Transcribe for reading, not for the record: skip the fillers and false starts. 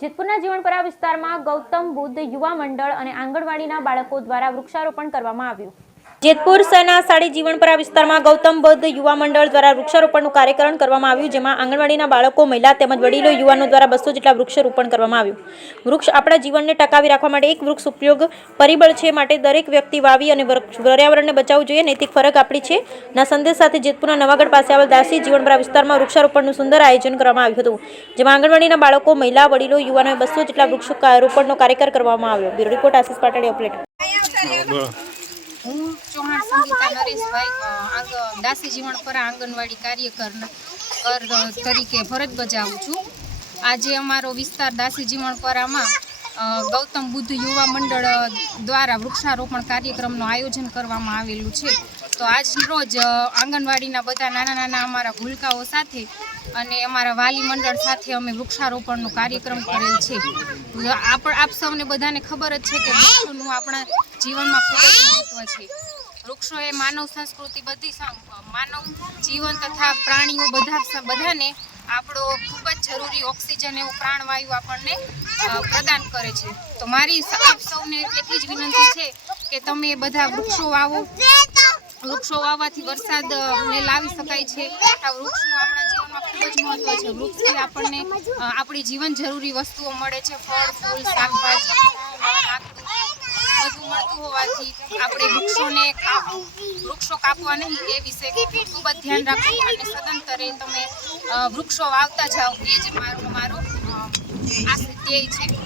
જેતપુરના જીવણપરા વિસ્તારમાં ગૌતમ બુદ્ધ યુવા મંડળ અને આંગણવાડીના બાળકો દ્વારા વૃક્ષારોપણ કરવામાં આવ્યું। જેતપુર શહેરના સાડી જીવણપરા વિસ્તારમાં ગૌતમ બુદ્ધ યુવા મંડળ દ્વારા વૃક્ષારોપણનું કાર્યક્રમ કરવામાં આવ્યું, જેમાં આંગણવાડીના બાળકો, મહિલા તેમજ વડીલો યુવાનો દ્વારા 200 જેટલા વૃક્ષારોપણ કરવામાં આવ્યું। વૃક્ષ આપણા જીવનને ટકાવી રાખવા માટે એક વૃક્ષ ઉપયોગ પરિબળ છે, માટે દરેક વ્યક્તિ વાવી અને પર્યાવરણને બચાવવું જોઈએ। નૈતિક ફરક આપણી છે ના સંદેશ સાથે જેતપુરના નવાગઢ પાસે આવેલ દાસી જીવણપરા વિસ્તારમાં વૃક્ષારોપણનું સુંદર આયોજન કરવામાં આવ્યું હતું, જેમાં આંગણવાડીના બાળકો, મહિલા, વડીલો યુવાનોએ 200 જેટલા વૃક્ષારોપણનો કાર્યક્રમ કરવામાં આવ્યો। બ્યુરો રિપોર્ટ આશીષ પાટડી ઓપરેટર। હું ચૌહાણ સંગીતા નરેશભાઈ દાસી જીવણપરા આંગણવાડી કાર્યકર તરીકે ફરજ બજાવું છું। આજે અમારો વિસ્તાર દાસી જીવણપરામાં ગૌતમ બુદ્ધ યુવા મંડળ દ્વારા વૃક્ષારોપણ કાર્યક્રમનું આયોજન કરવામાં આવેલું છે। તો આજ રોજ આંગણવાડીના બધા નાના અમારા ભૂલકાઓ સાથે અને અમારા વાલી મંડળ સાથે અમે વૃક્ષારોપણનો કાર્યક્રમ કરેલ છે। આપ સૌને બધાને ખબર જ છે કે વૃક્ષોનું આપણા જીવનમાં ખૂબ જ મહત્વ છે। વૃક્ષો એ માનવ સંસ્કૃતિ, બધી માનવ જીવન તથા પ્રાણીઓ બધાને આપણો ખૂબ જ જરૂરી ઓક્સિજન એવું પ્રાણવાયુ આપણને પ્રદાન કરે છે। તો મારી આપ સૌને એટલી જ વિનંતી છે કે તમે બધા વૃક્ષો વાવો। વૃક્ષો વાવવાથી વરસાદને લાવી શકાય છે। આ વૃક્ષનું આપણા જીવનમાં ખૂબ જ મહત્વ છે। વૃક્ષથી આપણને આપણી જીવન જરૂરી વસ્તુઓ મળે છે, ફળ, ફૂલ, શાકભાજી બધું મળતું હોવાથી આપણે વૃક્ષો કાપવા નહીં એ વિશે ખૂબ જ ધ્યાન રાખવું અને સદંતરે તમે વૃક્ષો વાવતા જાઓ, એ જ મારો ધ્યેય છે।